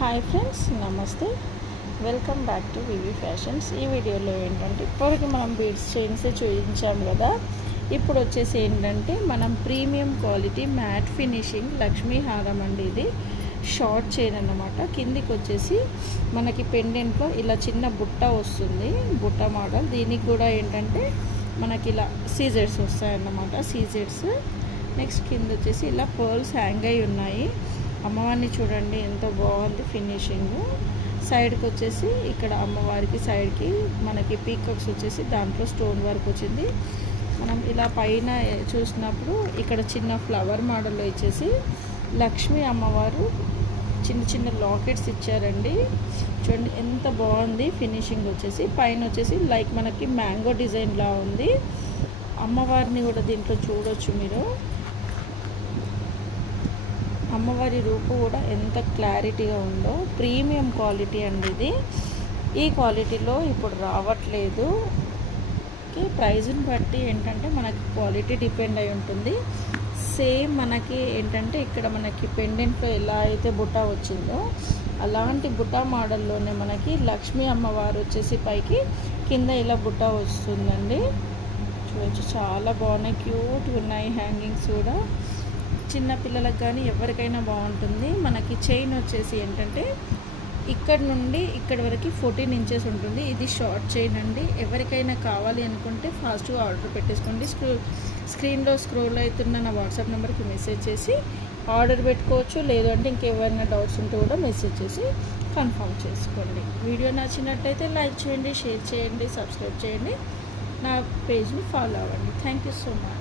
Hi friends, నమస్తే. Welcome back to VV Fashions. ఈ వీడియోలో ఏంటంటే ఇప్పటికి మనం బీడ్స్ చైన్స్ చూపించాం కదా. ఇప్పుడు వచ్చేసి ఏంటంటే మనం premium quality matte finishing Lakshmi హారం అండి. ఇది షార్ట్ చైన్ అన్నమాట. కిందికి వచ్చేసి మనకి పెండెంట్లో ఇలా చిన్న బుట్ట వస్తుంది, బుట్ట మోడల్. దీనికి కూడా ఏంటంటే మనకి ఇలా సీజెడ్స్ వస్తాయన్నమాట, సీజెడ్స్. నెక్స్ట్ కింద వచ్చేసి ఇలా పర్ల్స్ హ్యాంగ్ అయి ఉన్నాయి. అమ్మవారిని చూడండి ఎంత బాగుంది ఫినిషింగ్. సైడ్కి వచ్చేసి ఇక్కడ అమ్మవారికి సైడ్కి మనకి పీకాక్స్ వచ్చేసి దాంట్లో స్టోన్ వర్క్ వచ్చింది. మనం ఇలా పైన చూసినప్పుడు ఇక్కడ చిన్న ఫ్లవర్ మోడల్లో ఇచ్చేసి లక్ష్మీ అమ్మవారు చిన్న చిన్న లాకెట్స్ ఇచ్చారండి. చూడండి ఎంత బాగుంది ఫినిషింగ్. వచ్చేసి పైన వచ్చేసి లైక్ మనకి మ్యాంగో డిజైన్లా ఉంది. అమ్మవారిని కూడా దీంట్లో చూడొచ్చు మీరు. అమ్మవారి రూపు కూడా ఎంత క్లారిటీగా ఉందో. ప్రీమియం క్వాలిటీ అండి ఇది. ఈ క్వాలిటీలో ఇప్పుడు రావట్లేదు. ప్రైజ్ని బట్టి ఏంటంటే మనకి క్వాలిటీ డిపెండ్ అయి ఉంటుంది. సేమ్ మనకి ఏంటంటే ఇక్కడ మనకి పెండెంట్లో ఎలా అయితే బుట్ట వచ్చిందో అలాంటి బుట్ట మోడల్లోనే మనకి లక్ష్మీ అమ్మవారు వచ్చేసి పైకి కింద ఇలా బుట్ట వస్తుందండి. చూడవచ్చు చాలా బాగున్నాయి, క్యూట్గా ఉన్నాయి. హ్యాంగింగ్స్ కూడా చిన్న పిల్లలకు కానీ ఎవరికైనా బాగుంటుంది. మనకి చైన్ వచ్చేసి ఏంటంటే ఇక్కడ నుండి ఇక్కడి వరకు 14 ఇంచెస్ ఉంటుంది. ఇది షార్ట్ చైన్ అండి. ఎవరికైనా కావాలి అనుకుంటే ఫాస్ట్గా ఆర్డర్ పెట్టేసుకోండి. స్క్రీన్లో స్క్రోల్ అవుతున్న నా వాట్సాప్ నెంబర్కి మెసేజ్ చేసి ఆర్డర్ పెట్టుకోవచ్చు. లేదు అంటే ఇంకేమైనా డౌట్స్ ఉంటే కూడా మెసేజ్ చేసి కన్ఫర్మ్ చేసుకోండి. వీడియో నచ్చినట్టయితే లైక్ చేయండి, షేర్ చేయండి, సబ్స్క్రైబ్ చేయండి, నా పేజ్ని ఫాలో అవ్వండి. Thank you so much.